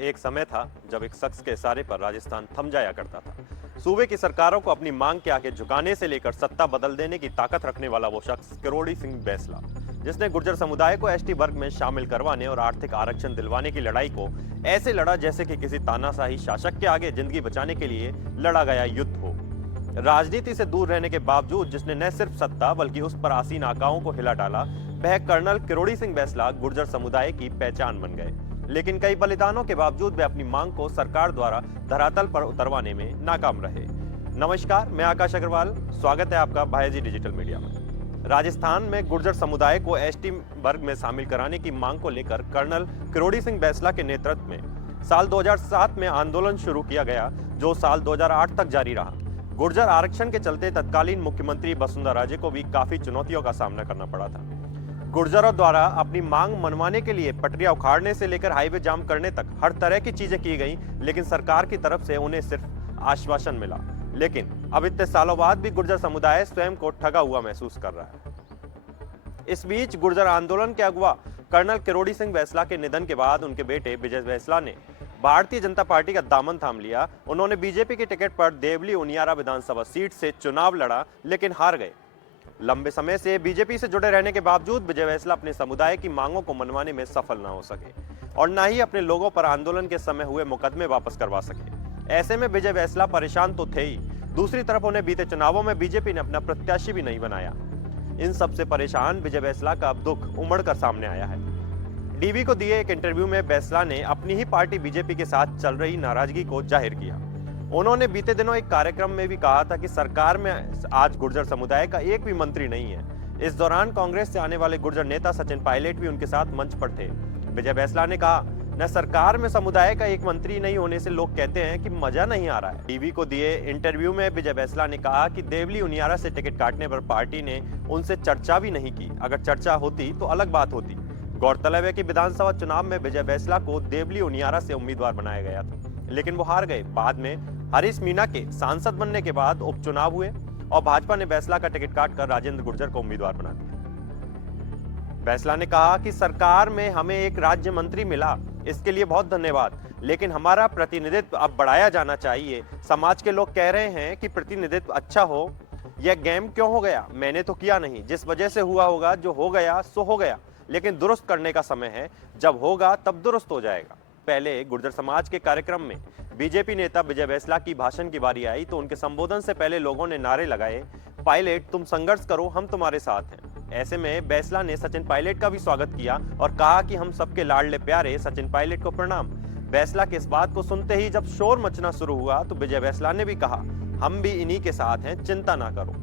एक समय था जब एक शख्स के इशारे पर राजस्थान थम जाया करता था। सूबे की सरकारों को अपनी मांग के आगे झुकाने से लेकर सत्ता बदल देने की ताकत रखने वाला वो शख्स किरोड़ी सिंह बैसला, जिसने गुर्जर समुदाय को एसटी वर्ग में शामिल करवाने और आर्थिक आरक्षण दिलवाने की लड़ाई को ऐसे लड़ा जैसे कि किसी तानाशाही शासक के आगे जिंदगी बचाने के लिए लड़ा गया युद्ध हो। राजनीति से दूर रहने के बावजूद जिसने न सिर्फ सत्ता बल्कि उस पर आसीन आकाओं को हिला डाला, वह कर्नल किरोड़ी सिंह बैसला गुर्जर समुदाय की पहचान बन गए। लेकिन कई बलिदानों के बावजूद वे अपनी मांग को सरकार द्वारा धरातल पर उतरवाने में नाकाम रहे। नमस्कार, मैं आकाश अग्रवाल, स्वागत है आपका भाईजी डिजिटल मीडिया में। राजस्थान में गुर्जर समुदाय को एसटी वर्ग में शामिल कराने की मांग को लेकर कर्नल किरोड़ी सिंह बैसला के नेतृत्व में साल 2007 में आंदोलन शुरू किया गया, जो साल 2008 तक जारी रहा। गुर्जर आरक्षण के चलते तत्कालीन मुख्यमंत्री वसुंधरा राजे को भी काफी चुनौतियों का सामना करना पड़ा था। गुर्जरों द्वारा अपनी मांग मनवाने के लिए पटरियां उखाड़ने से लेकर हाईवे जाम करने तक हर तरह की चीजें की गई, लेकिन सरकार की तरफ से उन्हें सिर्फ आश्वासन मिला। लेकिन अब इतने सालों बाद भी गुर्जर समुदाय स्वयं को ठगा हुआ महसूस कर रहा है। इस बीच गुर्जर आंदोलन के अगुवा कर्नल किरोड़ी सिंह बैसला के निधन के बाद उनके बेटे विजय बैसला ने भारतीय जनता पार्टी का दामन थाम लिया। उन्होंने बीजेपी की टिकट पर देवली उनियारा विधानसभा सीट से चुनाव लड़ा, लेकिन हार गए। लंबे समय से बीजेपी से जुड़े रहने के बावजूद विजय बैसला अपने समुदाय की मांगों को मनवाने में सफल न हो सके और न ही अपने लोगों पर आंदोलन के समय हुए मुकदमे वापस करवा सके। ऐसे में विजय बैसला परेशान तो थे ही, दूसरी तरफ उन्हें बीते चुनावों में बीजेपी ने अपना प्रत्याशी भी नहीं बनाया। इन सबसे परेशान विजय बैसला का अब दुख उमड़ कर सामने आया है। डीवी को दिए एक इंटरव्यू में बैसला ने अपनी ही पार्टी बीजेपी के साथ चल रही नाराजगी को जाहिर किया। उन्होंने बीते दिनों एक कार्यक्रम में भी कहा था कि सरकार में आज गुर्जर समुदाय का एक भी मंत्री नहीं है। इस दौरान कांग्रेस से आने वाले गुर्जर नेता सचिन पायलट भी उनके साथ मंच पर थे। विजय बैसला ने कहा, न सरकार में समुदाय का एक मंत्री नहीं होने से लोग कहते हैं कि मजा नहीं आ रहा है। टीवी को दिए इंटरव्यू में विजय बैसला ने कहा कि देवली उनियारा से टिकट काटने पर पार्टी ने उनसे चर्चा भी नहीं की। अगर चर्चा होती तो अलग बात होती। गौरतलब है कि विधानसभा चुनाव में विजय बैसला को देवली उनियारा से उम्मीदवार बनाया गया था, लेकिन वो हार गए। बाद में हरीश मीणा के सांसद बनने के बाद उपचुनाव हुए और भाजपा ने बैसला का टिकट काटकर राजेंद्र गुर्जर को उम्मीदवार बना दिया। बैसला ने कहा कि सरकार में हमें एक राज्य मंत्री मिला, इसके लिए बहुत धन्यवाद, लेकिन हमारा प्रतिनिधित्व अब बढ़ाया जाना चाहिए। समाज के लोग कह रहे हैं कि प्रतिनिधित्व अच्छा हो, यह गेम क्यों हो गया? मैंने तो किया नहीं, जिस वजह से हुआ होगा, जो हो गया सो हो गया, लेकिन दुरुस्त करने का समय है, जब होगा तब दुरुस्त हो जाएगा। पहले गुर्जर समाज के कार्यक्रम में बीजेपी नेता विजय बैसला की भाषण की बारी आई तो उनके संबोधन से पहले लोगों ने नारे लगाए, पायलट तुम संघर्ष करो, हम तुम्हारे साथ हैं। ऐसे में बैसला ने सचिन पायलट का भी स्वागत किया और कहा कि हम सबके लाडले प्यारे सचिन पायलट को प्रणाम। बैसला के इस बात को सुनते ही जब शोर मचना शुरू हुआ तो विजय बैसला ने भी कहा, हम भी इन्हीं के साथ हैं, चिंता ना करो।